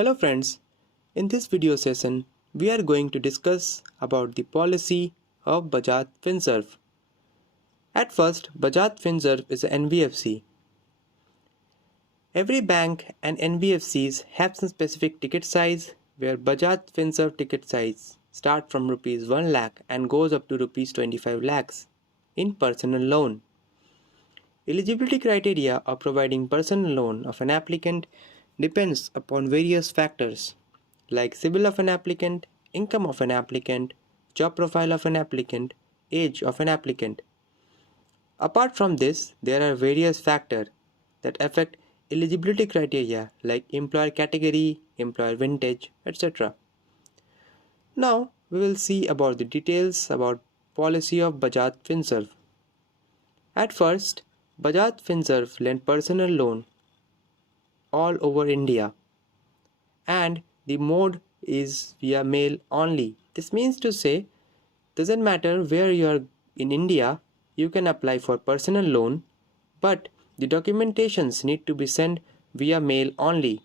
Hello friends, in this video session we are going to discuss about the policy of Bajaj Finserv. At first, Bajaj Finserv is an NBFC. Every bank and NBFCs have some specific ticket size where Bajaj Finserv ticket size start from rupees 1 lakh and goes up to rupees 25 lakhs in personal loan. Eligibility criteria of providing personal loan of an applicant depends upon various factors like CIBIL of an applicant, income of an applicant, job profile of an applicant, age of an applicant. Apart from this, there are various factors that affect eligibility criteria like employer category, employer vintage, etc. Now we will see about the details about policy of Bajaj Finserv. At first, Bajaj Finserv lent personal loan all over India and the mode is via mail only. This means to say, doesn't matter where you are in India, you can apply for personal loan, but the documentations need to be sent via mail only.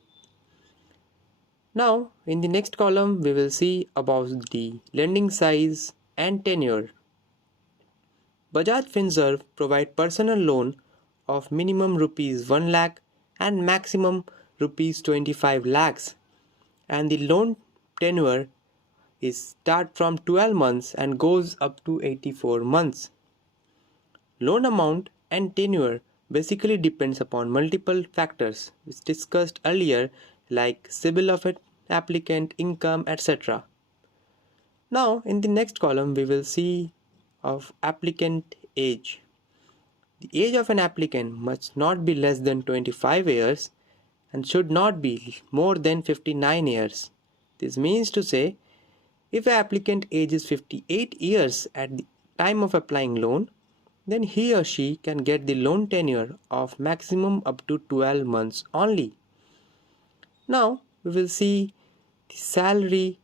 Now, in the next column, we will see about the lending size and tenure. Bajaj Finserv provide personal loan of minimum rupees 1 lakh and maximum rupees 25 lakhs, and the loan tenure is start from 12 months and goes up to 84 months. Loan amount and tenure basically depends upon multiple factors which discussed earlier like CIBIL of an applicant, income, etc. Now in the next column we will see of applicant age. The age of an applicant must not be less than 25 years and should not be more than 59 years. This means to say, if an applicant age is 58 years at the time of applying loan, then he or she can get the loan tenure of maximum up to 12 months only. Now we will see the salary,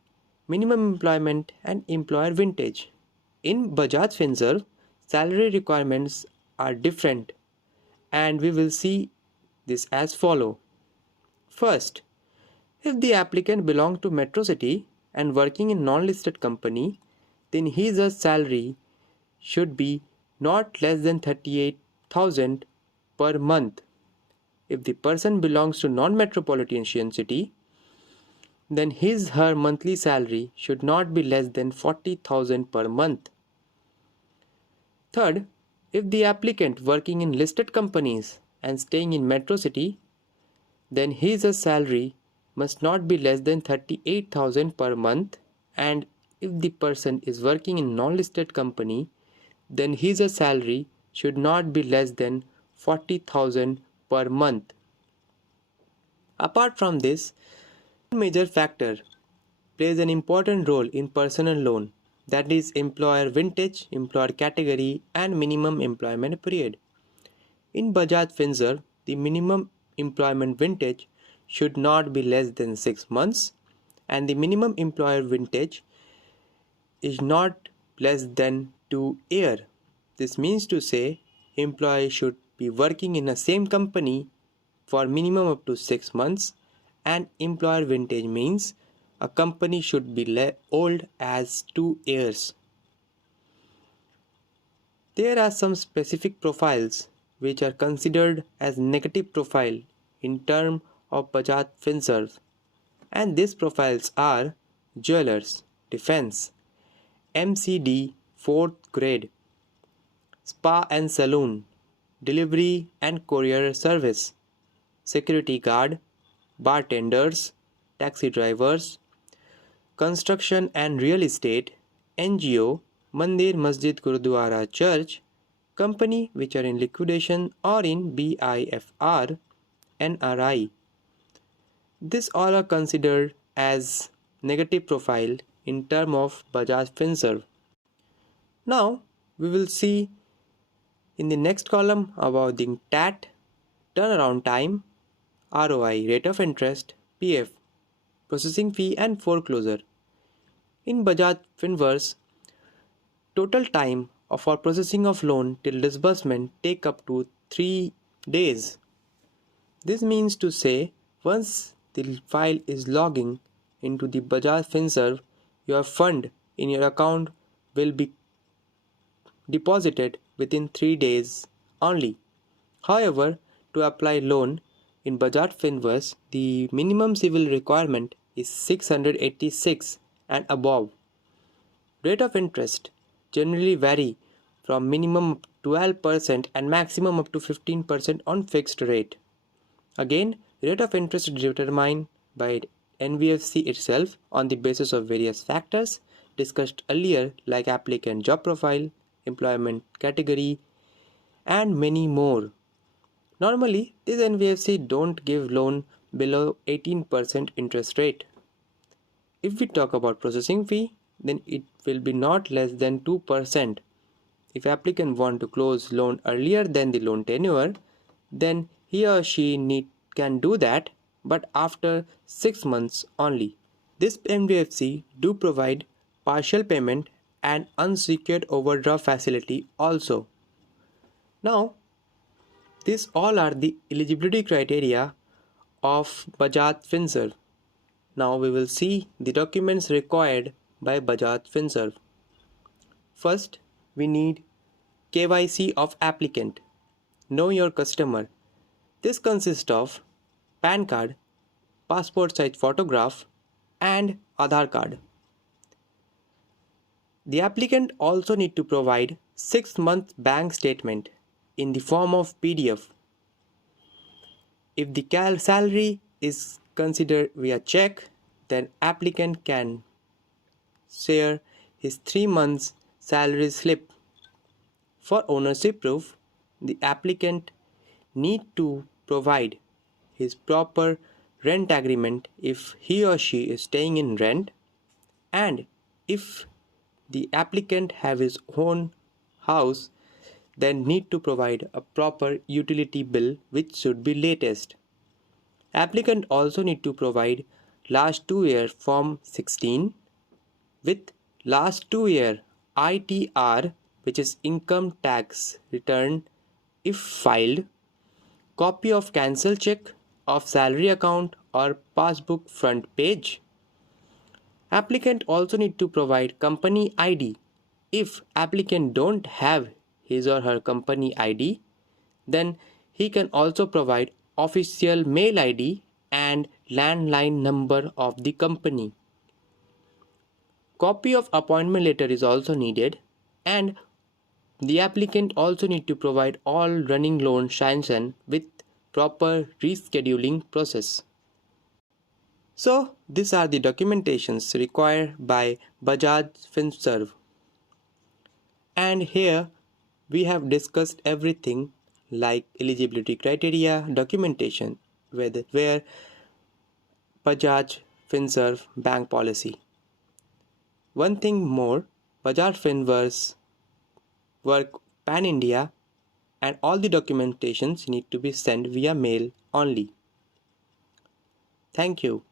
minimum employment and employer vintage. In Bajaj Finserv, salary requirements are different and we will see this as follow. First, if the applicant belongs to Metro City and working in non-listed company, then his salary should be not less than 38,000 per month. If the person belongs to non-metropolitan city, then her monthly salary should not be less than 40,000 per month. Third, if the applicant working in listed companies and staying in Metro City, then his salary must not be less than 38,000 per month, and if the person is working in non-listed company, then his salary should not be less than 40,000 per month. Apart from this, one major factor plays an important role in personal loan, that is employer vintage, employer category and minimum employment period. In Bajaj Finserv, the minimum employment vintage should not be less than 6 months and the minimum employer vintage is not less than 2 years. This means to say employee should be working in the same company for minimum up to 6 months, and employer vintage means a company should be old as 2 years. There are some specific profiles which are considered as negative profile in term of Bajaj Finserv, and these profiles are jewelers, defense, MCD 4th grade, spa and saloon, delivery and courier service, security guard, bartenders, taxi drivers, construction and real estate, NGO, Mandir, Masjid, Gurudwara, Church, company which are in liquidation or in BIFR, NRI. These all are considered as negative profile in term of Bajaj Finserv. Now we will see in the next column about the TAT, turnaround time, ROI, rate of interest, PF, processing fee and foreclosure. In Bajaj Finverse, total time for processing of loan till disbursement take up to 3 days. This means to say once the file is logging into the Bajaj Finserv, your fund in your account will be deposited within 3 days only. However, to apply loan in Bajaj Finverse, the minimum civil requirement is 686 and above. Rate of interest generally vary from minimum 12% and maximum up to 15% on fixed rate. Again, rate of interest is determined by NBFC itself on the basis of various factors discussed earlier like applicant job profile, employment category, and many more. Normally, these NBFC don't give loan below 18% interest rate. If we talk about processing fee, then it will be not less than 2%. If applicant want to close loan earlier than the loan tenure, then he or she can do that, but after 6 months only. This NBFC do provide partial payment and unsecured overdraft facility also. Now, these all are the eligibility criteria of Bajaj Finserv. Now we will see the documents required by Bajaj Finserv. First, we need KYC of applicant. Know your customer. This consists of PAN card, passport size photograph, and Aadhaar card. The applicant also need to provide 6-month bank statement in the form of PDF. If the salary is considered via check, then applicant can share his 3 months salary slip. For ownership proof, the applicant need to provide his proper rent agreement if he or she is staying in rent, and if the applicant have his own house, then need to provide a proper utility bill which should be latest. Applicant also need to provide last 2-year Form 16 with last 2-year ITR, which is income tax return if filed, copy of cancel check of salary account or passbook front page. Applicant also need to provide company ID. If applicant don't have his or her company ID, then he can also provide official mail ID and landline number of the company. Copy of appointment letter is also needed, and the applicant also need to provide all running loan sanction with proper rescheduling process. So these are the documentations required by Bajaj Finserv. And here we have discussed everything like eligibility criteria, documentation, where Bajaj Finserv bank policy. One thing more, Bajaj Finverse work pan India and all the documentations need to be sent via mail only. Thank you.